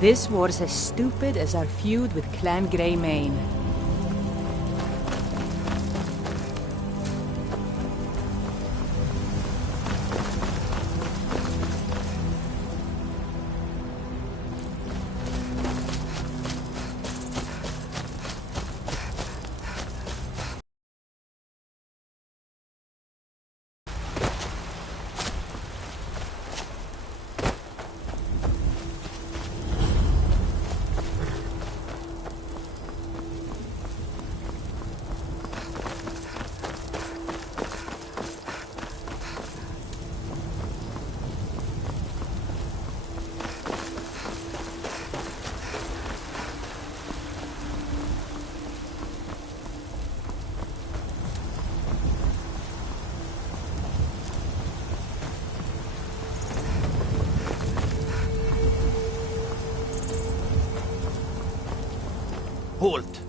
This war's as stupid as our feud with Clan Greymane. Halt!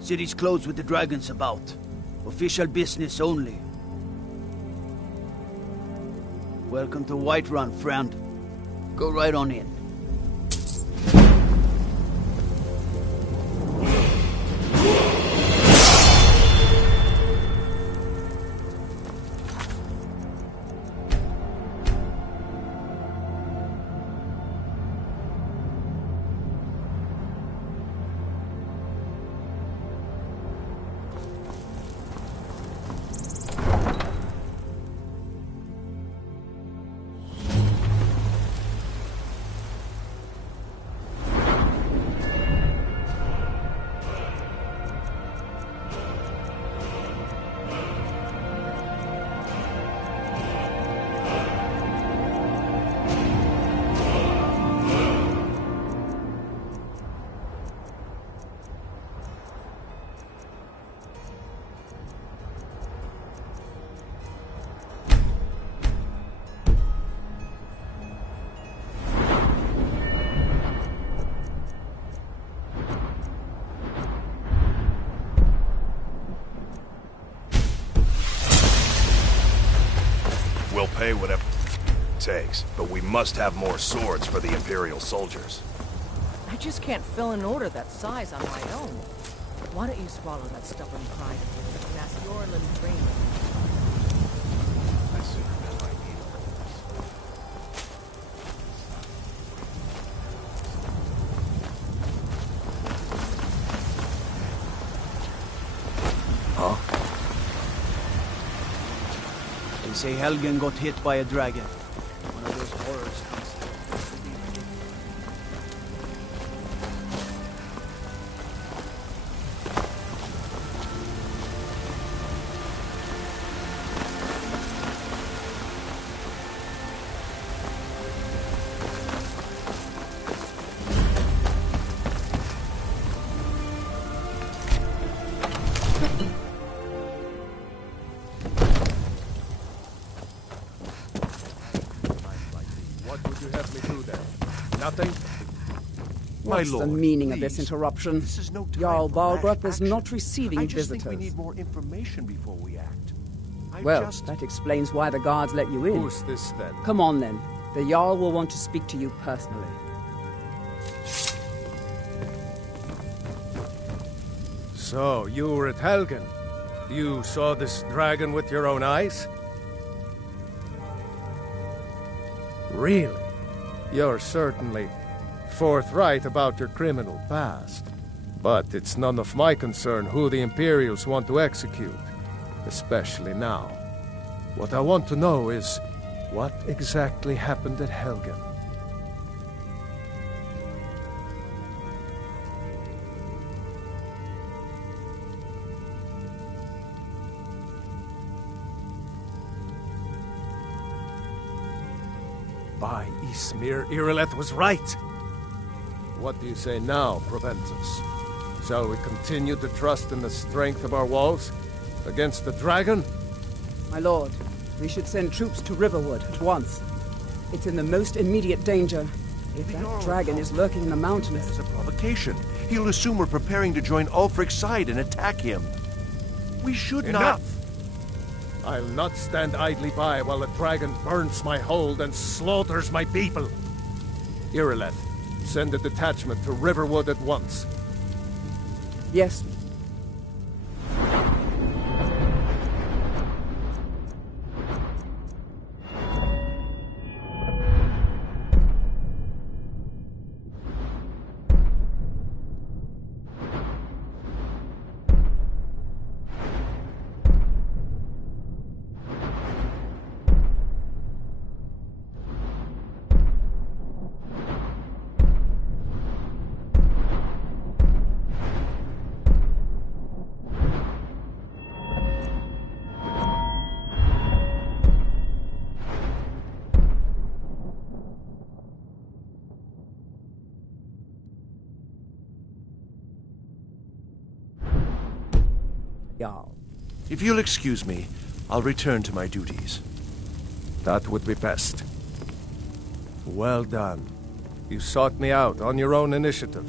City's closed with the dragons about. Official business only. Welcome to Whiterun, friend. Go right on in. We'll pay whatever it takes, but we must have more swords for the Imperial soldiers. I just can't fill an order that size on my own. Why don't you swallow that stubborn pride and ask your little dream? I sooner bet my needle. Huh? They say Helgen got hit by a dragon. One of those horrors comes through. Nothing? What's the meaning of this interruption? This is no time Jarl for Balgruth rash is not action. receiving I just visitors. think we need more information before we act. Well, that explains why the guards let you in. Who's this then? Come on then. The Jarl will want to speak to you personally. So, you were at Helgen. You saw this dragon with your own eyes? Really? You're certainly forthright about your criminal past. But it's none of my concern who the Imperials want to execute, especially now. What I want to know is, what exactly happened at Helgen? By Ysmir, Irileth was right. What do you say now, Proventus? Shall we continue to trust in the strength of our walls against the dragon? My lord, we should send troops to Riverwood at once. It's in the most immediate danger. If that dragon is lurking in the mountains... As a provocation. He'll assume we're preparing to join Ulfric's side and attack him. We should Enough! I'll not stand idly by while the dragon burns my hold and slaughters my people. Irileth, Send a detachment to Riverwood at once. Yes. Jarl. If you'll excuse me, I'll return to my duties. That would be best. Well done. You sought me out on your own initiative.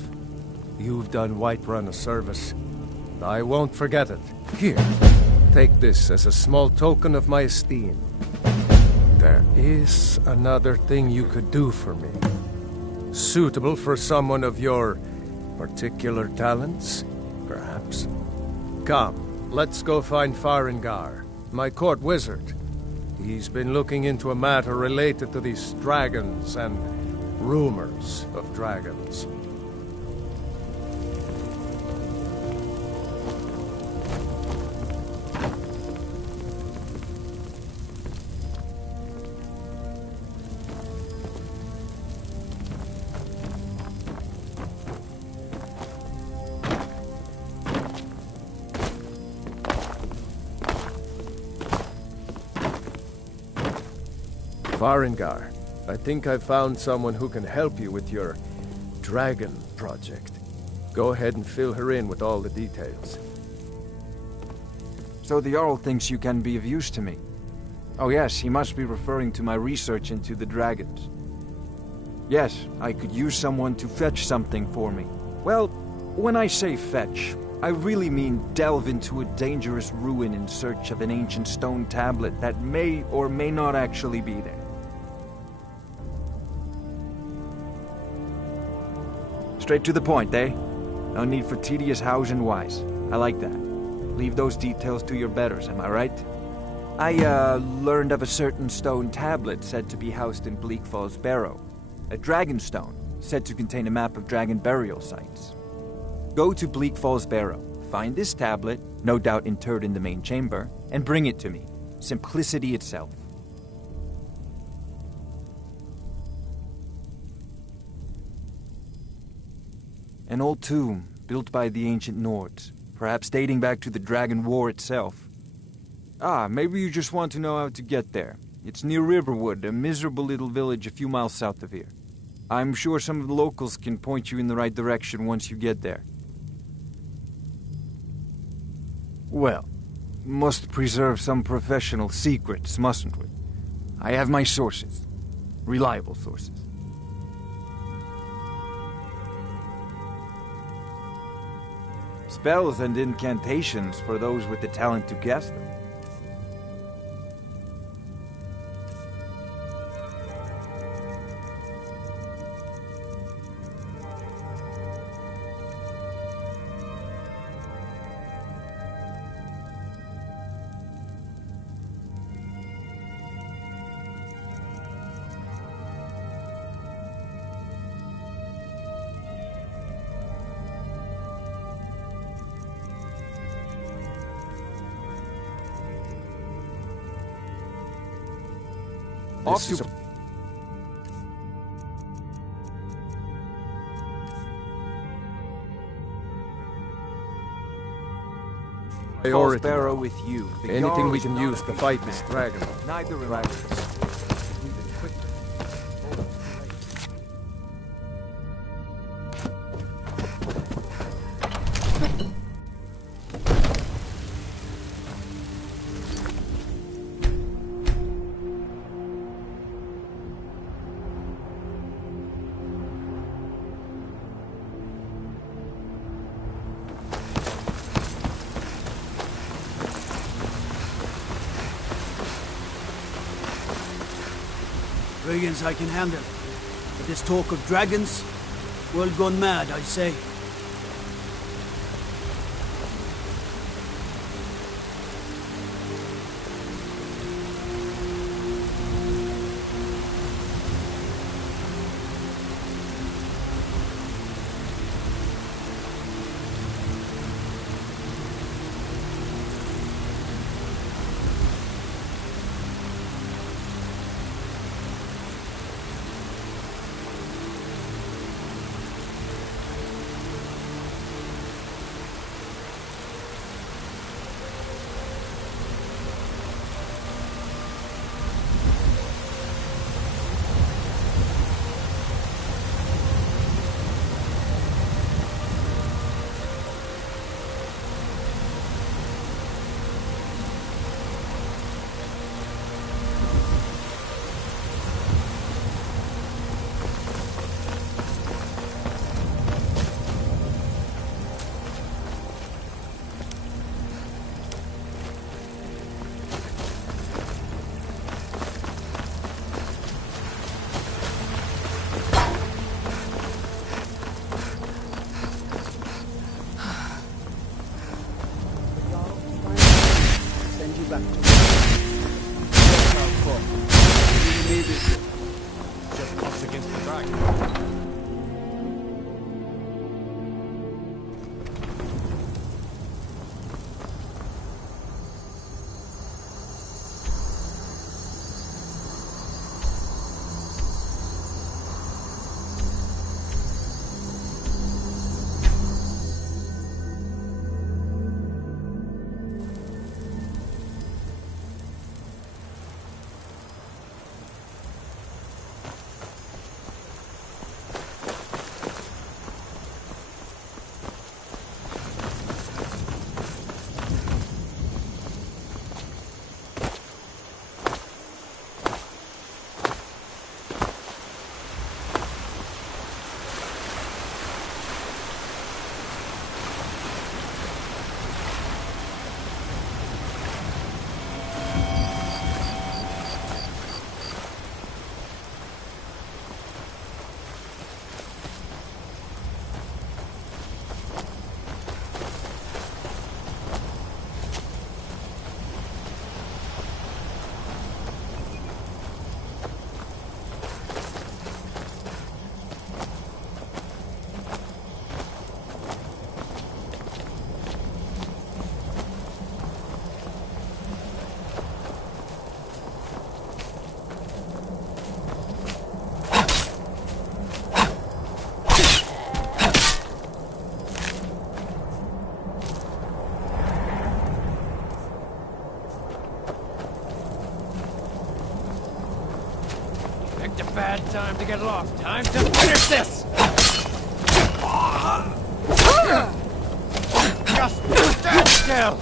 You've done Whiterun a service. I won't forget it. Here, take this as a small token of my esteem. There is another thing you could do for me. Suitable for someone of your particular talents, perhaps. Come, let's go find Farengar, my court wizard. He's been looking into a matter related to these dragons and rumors of dragons. Farengar, I think I've found someone who can help you with your dragon project. Go ahead and fill her in with all the details. So the Jarl thinks you can be of use to me. Oh yes, he must be referring to my research into the dragons. Yes, I could use someone to fetch something for me. Well, when I say fetch, I really mean delve into a dangerous ruin in search of an ancient stone tablet that may or may not actually be there. Straight to the point, eh? No need for tedious hows and whys. I like that. Leave those details to your betters, am I right? I, learned of a certain stone tablet said to be housed in Bleak Falls Barrow. A dragon stone, said to contain a map of dragon burial sites. Go to Bleak Falls Barrow, find this tablet, no doubt interred in the main chamber, and bring it to me. Simplicity itself. An old tomb, built by the ancient Nords, perhaps dating back to the Dragon War itself. Ah, maybe you just want to know how to get there. It's near Riverwood, a miserable little village a few miles south of here. I'm sure some of the locals can point you in the right direction once you get there. Well, must preserve some professional secrets, mustn't we? I have my sources. Reliable sources. Spells and incantations for those with the talent to cast them. This is a priority. Barrow with you. The Anything Jarl we is can not use a to weak fight man. this dragon. Neither am I. Brigands I can handle. But this talk of dragons, World gone mad, I say. Send you back to Just us against the dragon. Picked a bad time to get lost. Time to finish this! Just stand still!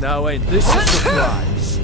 Now ain't this a surprise?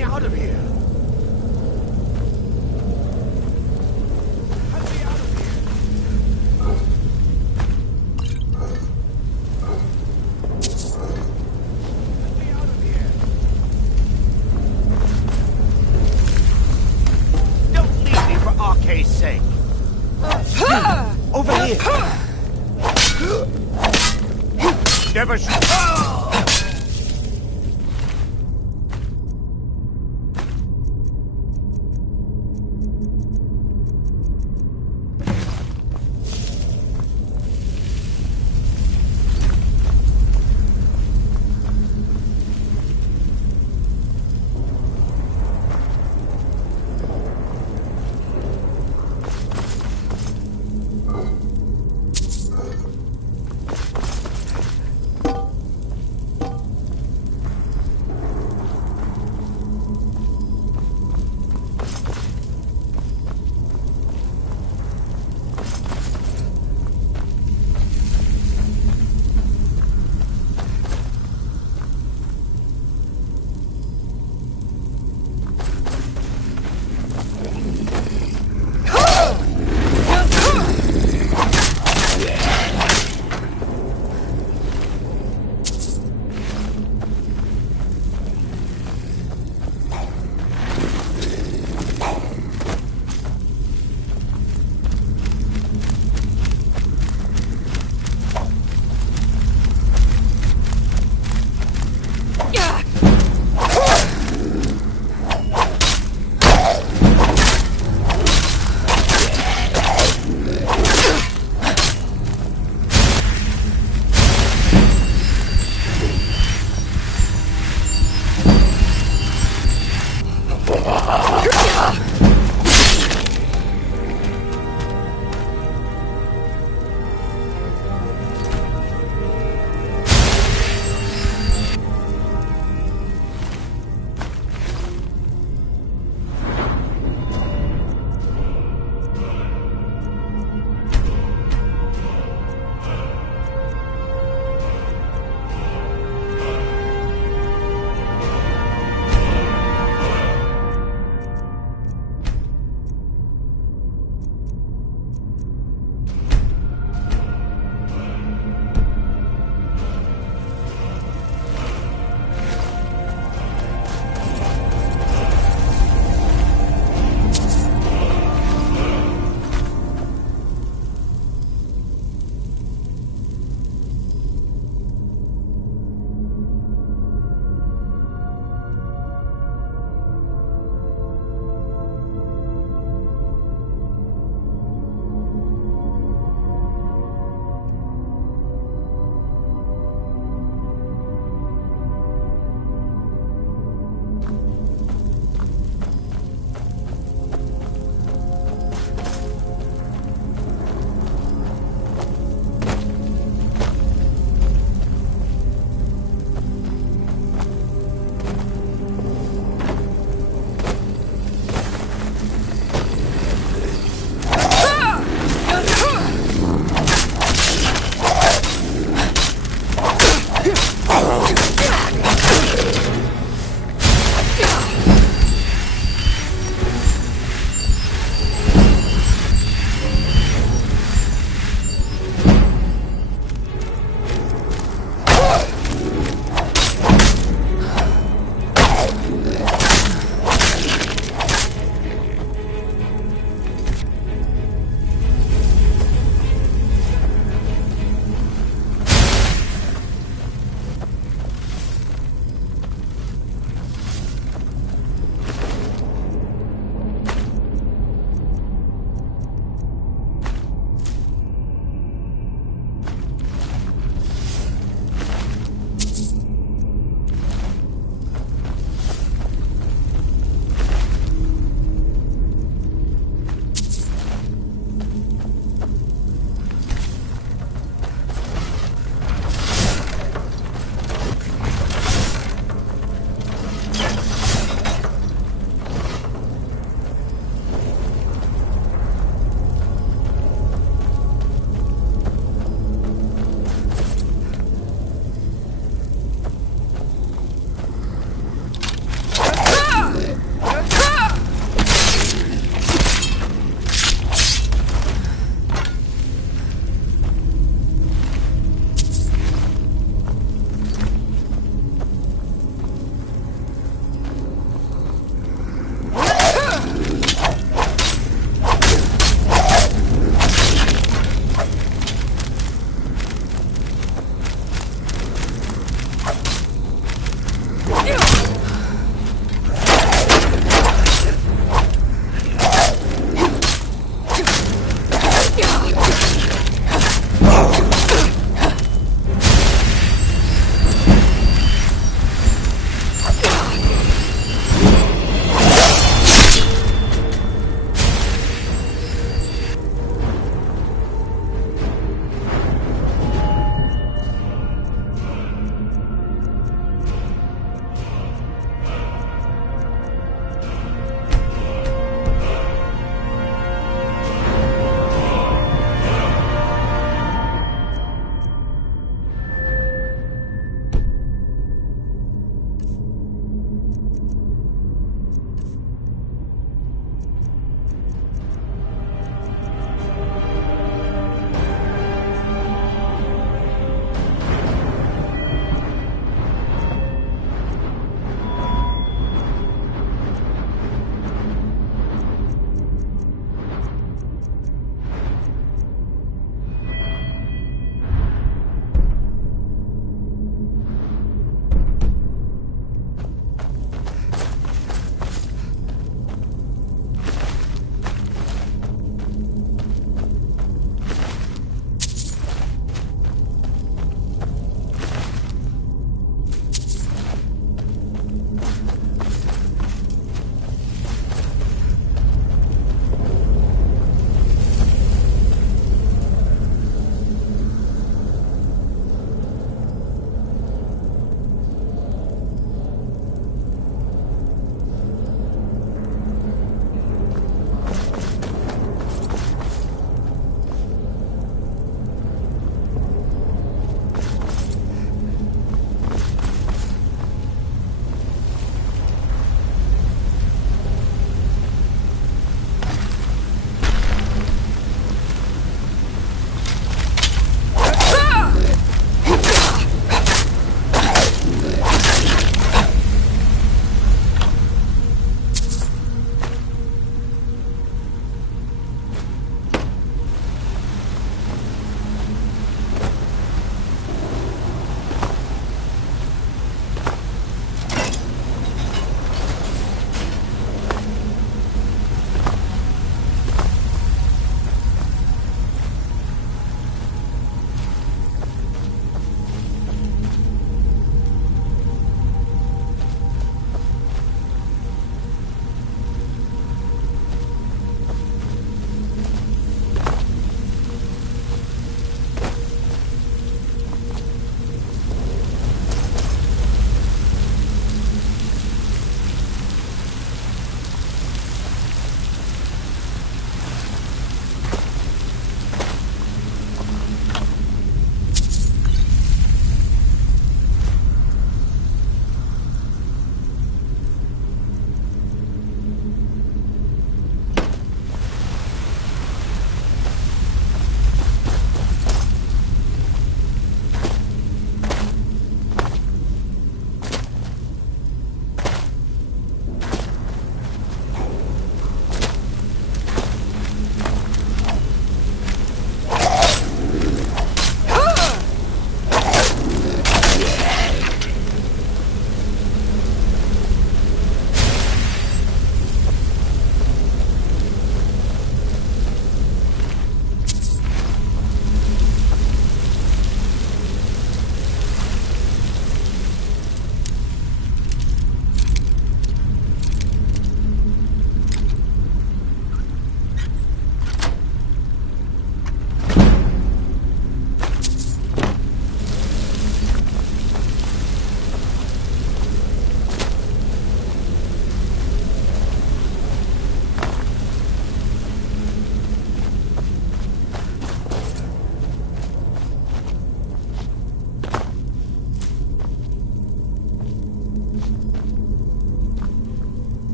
Out of here! Let me out of here! Let me out of here! Don't leave me for Arcade's sake! Over here! Never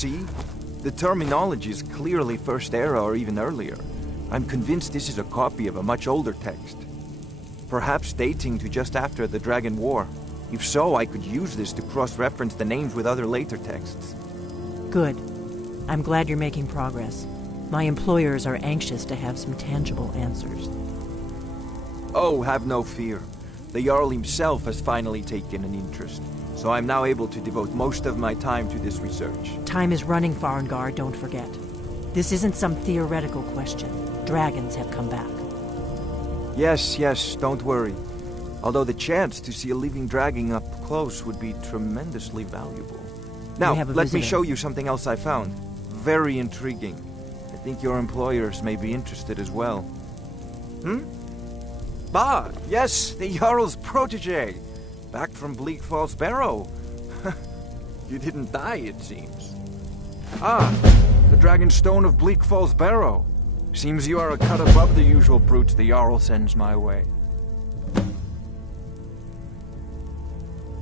see? The terminology is clearly First Era or even earlier. I'm convinced this is a copy of a much older text. Perhaps dating to just after the Dragon War. If so, I could use this to cross-reference the names with other later texts. Good. I'm glad you're making progress. My employers are anxious to have some tangible answers. Oh, have no fear. The Jarl himself has finally taken an interest, so I'm now able to devote most of my time to this research. Time is running, Farengar, don't forget. This isn't some theoretical question. Dragons have come back. Yes, don't worry. Although the chance to see a living dragon up close would be tremendously valuable. Now, let me show you something else I found. Very intriguing. I think your employers may be interested as well. Bah, yes, the Jarl's protege. Back from Bleak Falls Barrow. You didn't die, it seems. Ah, the Dragon Stone of Bleak Falls Barrow. Seems you are a cut above the usual brutes the Jarl sends my way.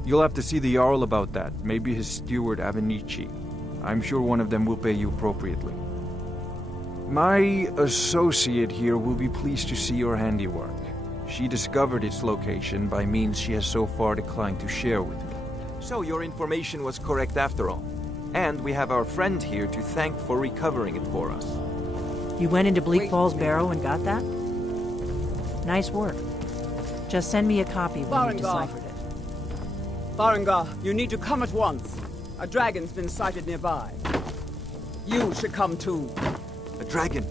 You'll have to see the Jarl about that. Maybe his steward, Avenici. I'm sure one of them will pay you appropriately. My associate here will be pleased to see your handiwork. She discovered its location by means she has so far declined to share with me. So your information was correct after all. And we have our friend here to thank for recovering it for us. You went into Bleak Falls Barrow and got that? Nice work. Just send me a copy when you deciphered it. Farengar, you need to come at once. A dragon's been sighted nearby. You should come too. A dragon?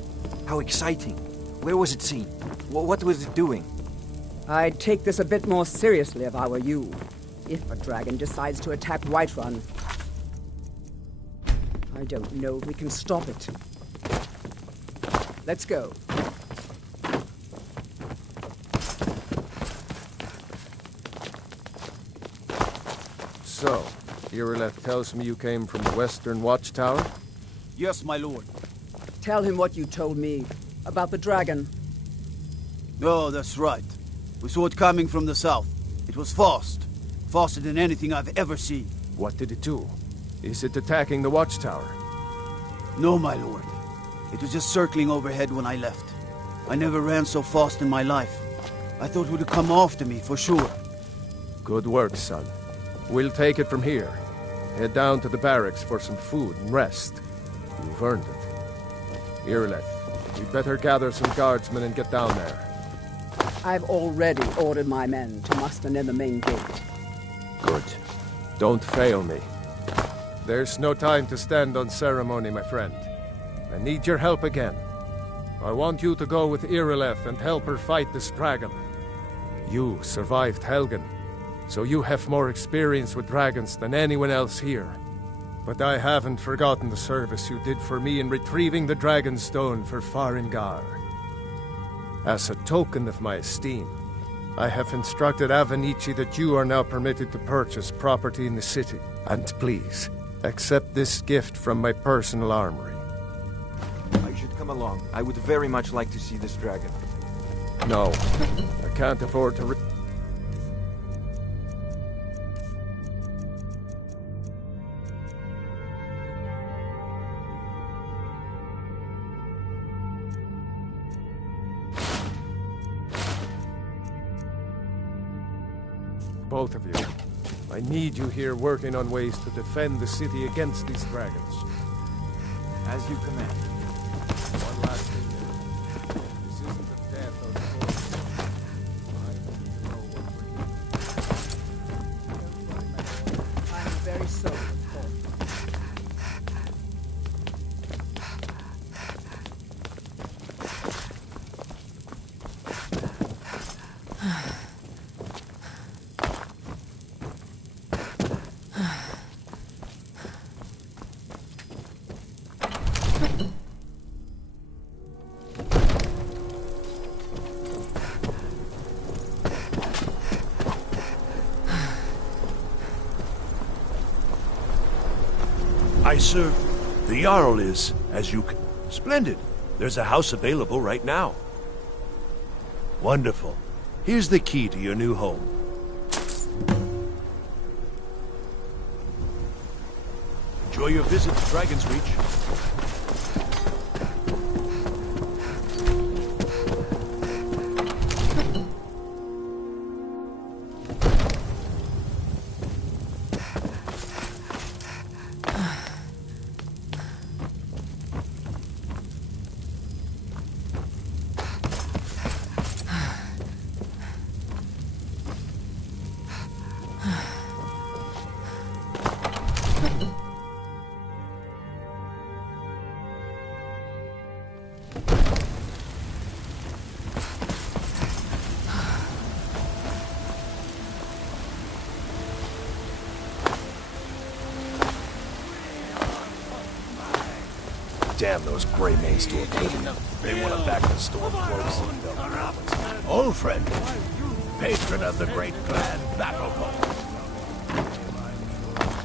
How exciting. Where was it seen? What was it doing? I'd take this a bit more seriously if I were you. If a dragon decides to attack Whiterun. I don't know if we can stop it. Let's go. So, Irileth tells me you came from the Western Watchtower? Yes, my lord. Tell him what you told me about the dragon. Oh, that's right. We saw it coming from the south. It was fast. Faster than anything I've ever seen. What did it do? Is it attacking the Watchtower? No, my lord. It was just circling overhead when I left. I never ran so fast in my life. I thought it would come after me, for sure. Good work, son. We'll take it from here. Head down to the barracks for some food and rest. You've earned it. Irileth, we'd better gather some guardsmen and get down there. I've already ordered my men to muster near the main gate. Good. Don't fail me. There's no time to stand on ceremony, my friend. I need your help again. I want you to go with Irileth and help her fight this dragon. You survived Helgen, so you have more experience with dragons than anyone else here. But I haven't forgotten the service you did for me in retrieving the Dragon Stone for Farengar. As a token of my esteem, I have instructed Avenici that you are now permitted to purchase property in the city. And please, accept this gift from my personal armory. I should come along. I would very much like to see this dragon. No, I can't afford to both of you. I need you here working on ways to defend the city against these dragons. As you command. One last thing. This isn't a death or divorce. I need to know what we're doing. I am very sorry, of Aye, sir. The Jarl is, as you can... Splendid. There's a house available right now. Wonderful. Here's the key to your new home. Enjoy your visit to Dragon's Reach. Damn those gray maids to oblivion. They want to back the storm close. Old friend, patron of the great clan Battle Ball.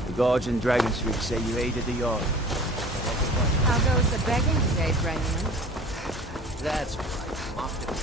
The guards in Dragon's Reach say you aided the yard. How goes the begging today, Brennan? That's right. Mocked it down.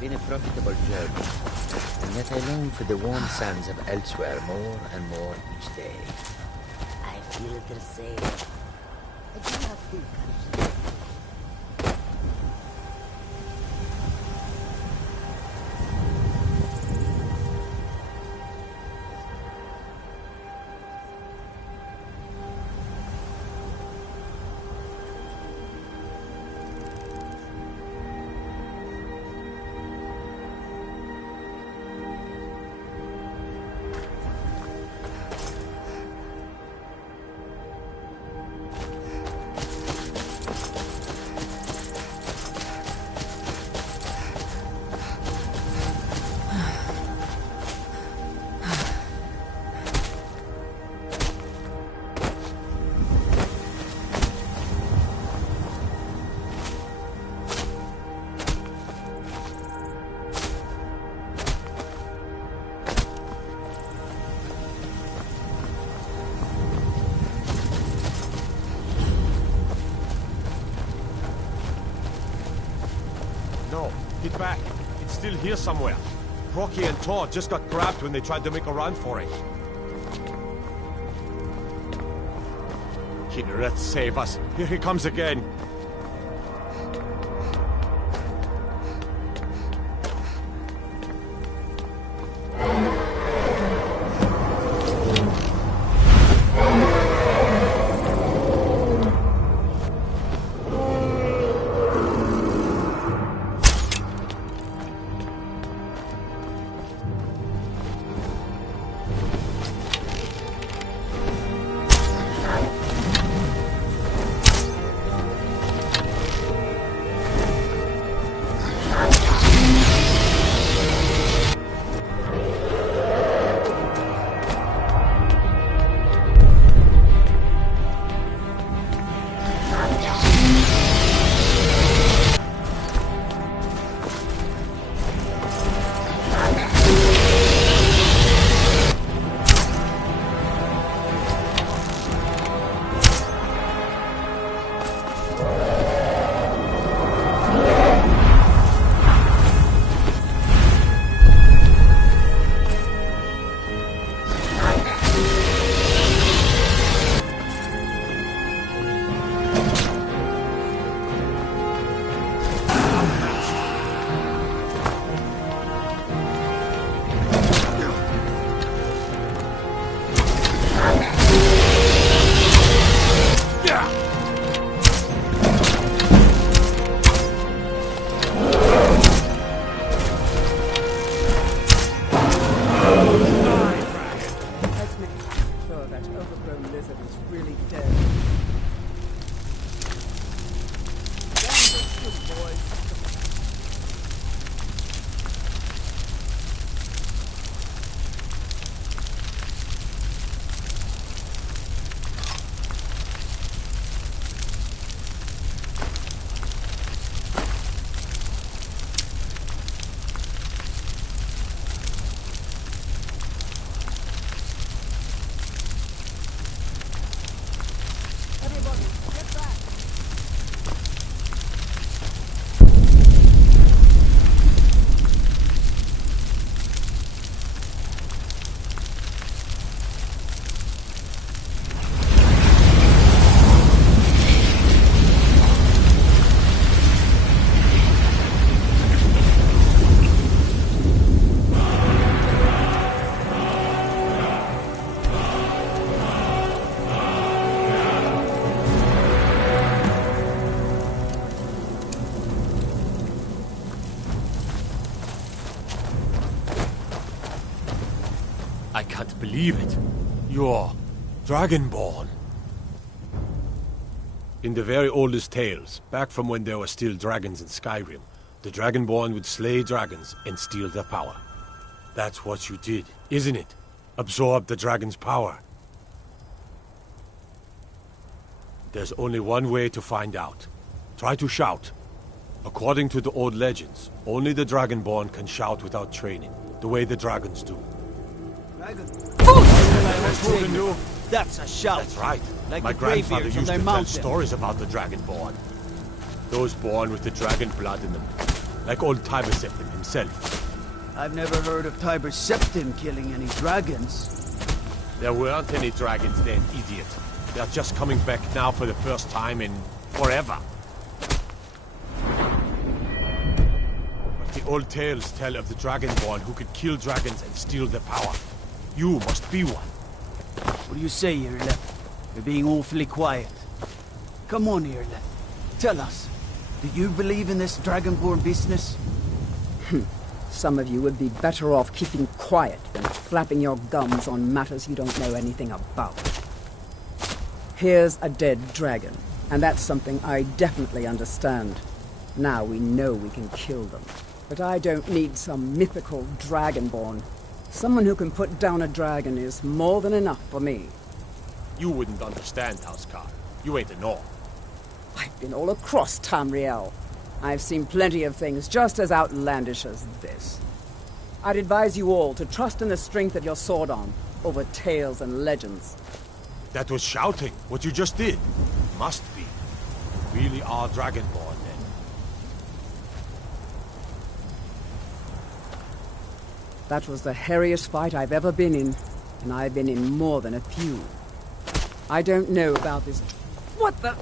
Been a profitable journey, and yet I long for the warm sands of elsewhere more and more each day. I feel the same. I do not think I should. still here somewhere. Rocky and Todd just got grabbed when they tried to make a run for it. Kynareth, save us. Here he comes again. I can't believe it. You're Dragonborn. In the very oldest tales, back from when there were still dragons in Skyrim, the Dragonborn would slay dragons and steal their power. That's what you did, isn't it? Absorb the dragon's power. There's only one way to find out. Try to shout. According to the old legends, only the Dragonborn can shout without training, the way the dragons do. That's a shout. That's right. Like my the grandfather greybeards used on to their tell mountain. stories about the Dragonborn. Those born with the dragon blood in them. Like old Tiber Septim himself. I've never heard of Tiber Septim killing any dragons. There weren't any dragons then, idiot. They're just coming back now for the first time in forever. But the old tales tell of the Dragonborn who could kill dragons and steal their power. You must be one. What do you say, Irleth? You're being awfully quiet. Come on, Irleth. Tell us. Do you believe in this Dragonborn business? Some of you would be better off keeping quiet than flapping your gums on matters you don't know anything about. Here's a dead dragon, and that's something I definitely understand. Now we know we can kill them. But I don't need some mythical Dragonborn. Someone who can put down a dragon is more than enough for me. You wouldn't understand, Housecar. You ain't a North. I've been all across Tamriel. I've seen plenty of things just as outlandish as this. I'd advise you all to trust in the strength of your sword arm over tales and legends. That was shouting, what you just did. Must be. You really are Dragonborn, then. That was the hairiest fight I've ever been in, and I've been in more than a few. I don't know about this... What the...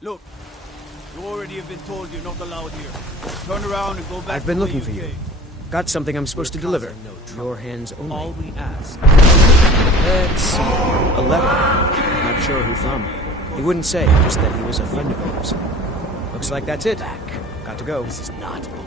Look, you already have been told you're not allowed here. Turn around and go back. I've been to looking where for you. came. Got something I'm supposed to deliver. Your hands only. All we ask. It's a letter. Not sure who from. He wouldn't say, just that he was a friend of yours. Looks like that's it. Got to go. This is not over.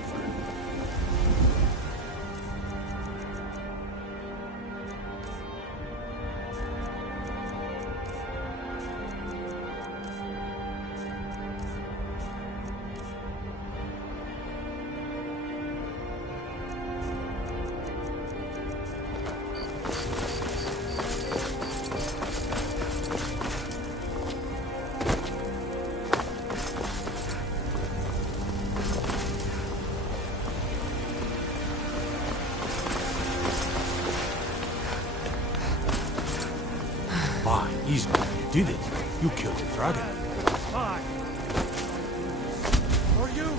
Easy, you did it. You killed the dragon.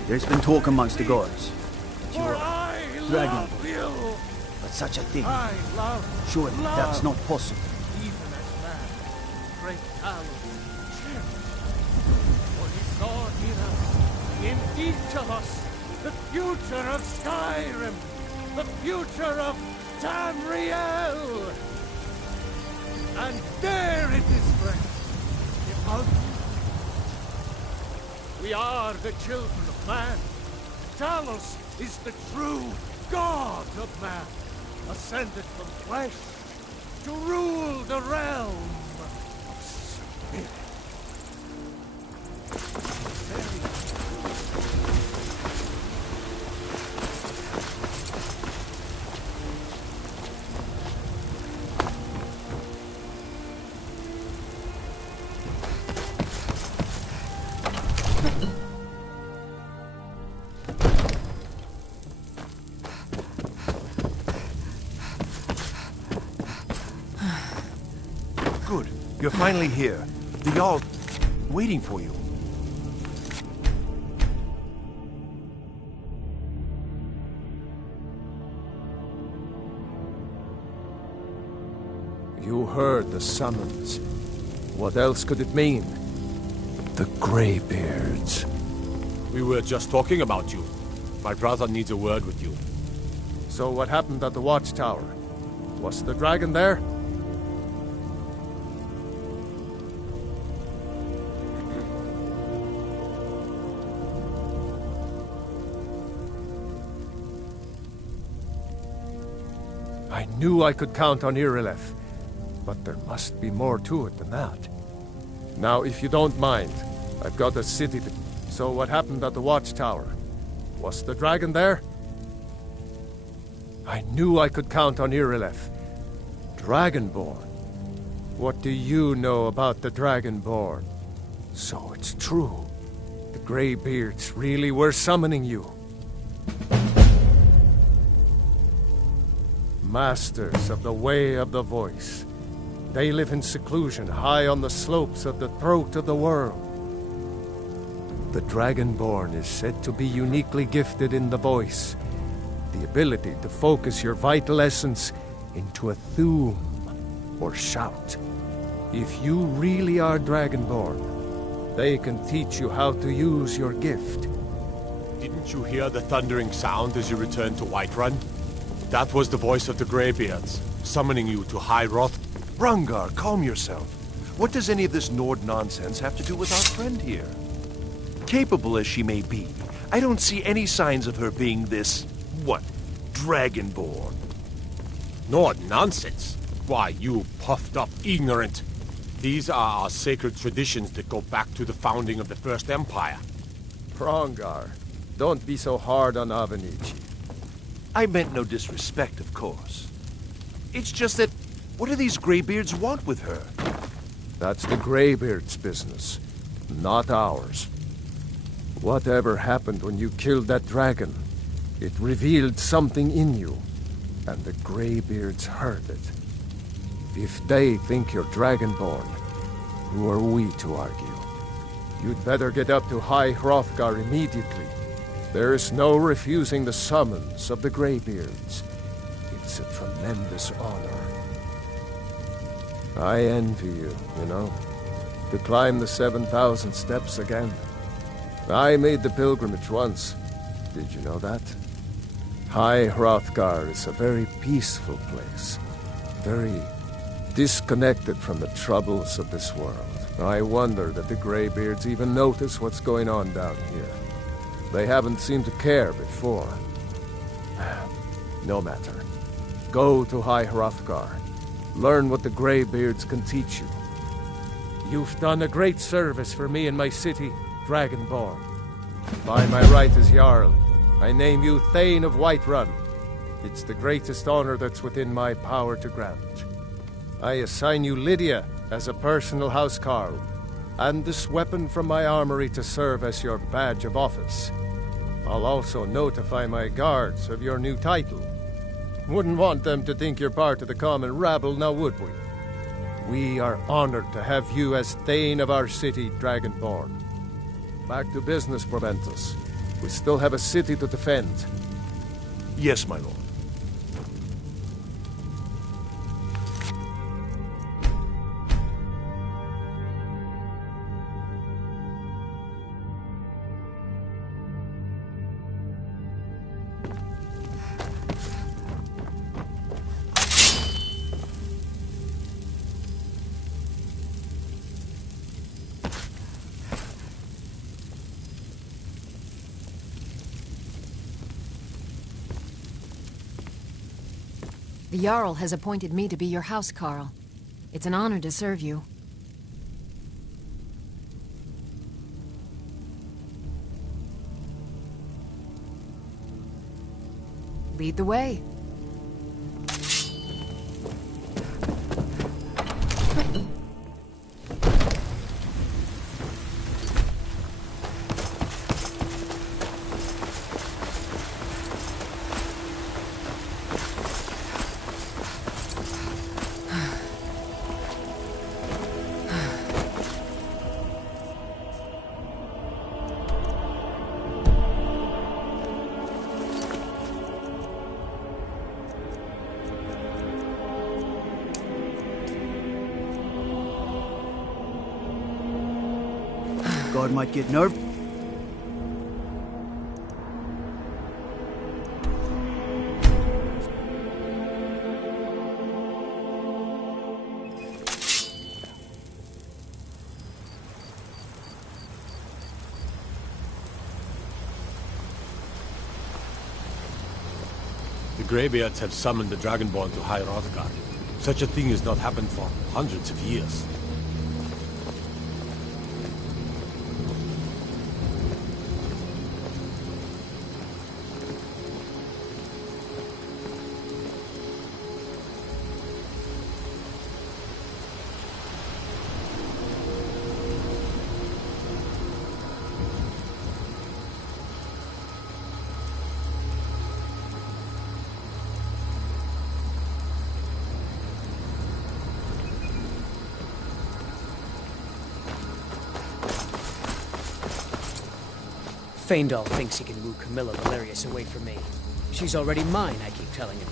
There's been talk amongst the guards. That you're I a dragon. love you. But such a thing. I love Surely love. that's not possible. Even as man, great Talos for he saw in us, in each of us, the future of Skyrim, the future of Tamriel. And there it is, friends. Behold. We are the children of man. Talos is the true god of man, ascended from flesh to rule the realm of spirit. Good. You're finally here. The Jarl waiting for you. You heard the summons. What else could it mean? The Greybeards. We were just talking about you. My brother needs a word with you. So what happened at the watchtower? Was the dragon there? I knew I could count on Irileth, but there must be more to it than that. Now, if you don't mind, I've got a city to... So what happened at the watchtower? Was the dragon there? I knew I could count on Irileth. Dragonborn. What do you know about the Dragonborn? So it's true. The Greybeards really were summoning you. Masters of the Way of the Voice. They live in seclusion high on the slopes of the throat of the world. The Dragonborn is said to be uniquely gifted in the voice, the ability to focus your vital essence into a thum, or shout. If you really are Dragonborn, they can teach you how to use your gift. Didn't you hear the thundering sound as you returned to Whiterun? That was the voice of the Greybeards, summoning you to High Wrath. Rungar, calm yourself. What does any of this Nord nonsense have to do with our friend here? Capable as she may be, I don't see any signs of her being this, Dragonborn. Nord nonsense? Why, you puffed up ignorant. These are our sacred traditions that go back to the founding of the First Empire. Prongar, don't be so hard on Avenici. I meant no disrespect, of course. It's just that, what do these Greybeards want with her? That's the Greybeards' business, not ours. Whatever happened when you killed that dragon? It revealed something in you, and the Greybeards heard it. If they think you're Dragonborn, who are we to argue? You'd better get up to High Hrothgar immediately. There's no refusing the summons of the Greybeards. It's a tremendous honor. I envy you, you know, to climb the 7,000 steps again. I made the pilgrimage once. Did you know that? High Hrothgar is a very peaceful place. Very disconnected from the troubles of this world. I wonder that the Greybeards even notice what's going on down here. They haven't seemed to care before. No matter. Go to High Hrothgar. Learn what the Greybeards can teach you. You've done a great service for me and my city, Dragonborn. By my right as Jarl, I name you Thane of Whiterun. It's the greatest honor that's within my power to grant. I assign you Lydia as a personal housecarl, and this weapon from my armory to serve as your badge of office. I'll also notify my guards of your new title. Wouldn't want them to think you're part of the common rabble, now would we? We are honored to have you as Thane of our city, Dragonborn. Back to business, Proventus. We still have a city to defend. Yes, my lord. The Jarl has appointed me to be your housecarl. It's an honor to serve you. Lead the way. Guard might get nerved. The Greybeards have summoned the Dragonborn to High Hrothgar. Such a thing has not happened for hundreds of years. Faendal thinks he can woo Camilla Valerius away from me. She's already mine, I keep telling him.